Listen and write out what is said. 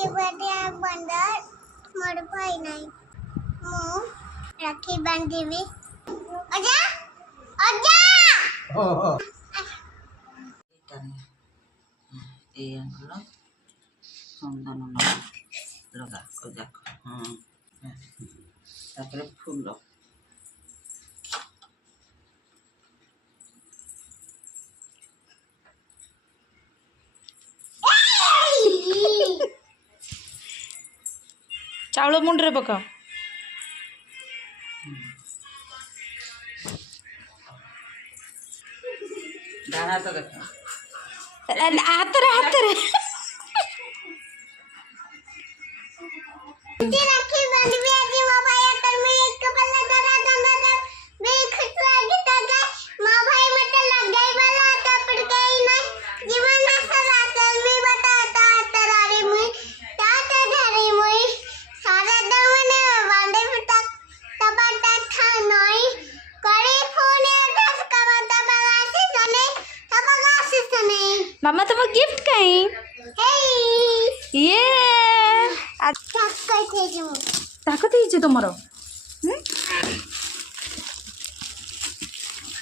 राखी birthday बंदर मोर भाई नहीं मु राखी बांधिबी अजा अजा ओहो এই আঙ্গুল চন্দন লগা ওই দেখো তারপরে ফুল ଚାଉଳ ମୁଣ୍ଡରେ ପକାଅ ডানা তো দেখো ହାତରେ ହାତରେ राखी बांधिबी आज मो भाई कर में एक बल्ला दादा दादा बे खुशवा गीत गाय मो भाई मटे लगाई वाला तपड़ गई ना जीवन हसरा कर में बताता तरारी मुई ताते धरी मुई सारे दमने बांधे बिटा तबटा था नई करे फोन दस का बता बलासी सने तबगासी सने ମାମା ତମ ଗିଫ୍ଟ କାଇଁ हे ଇଏ क्या कहते हो ତାକତ ହେଇଛି ତମର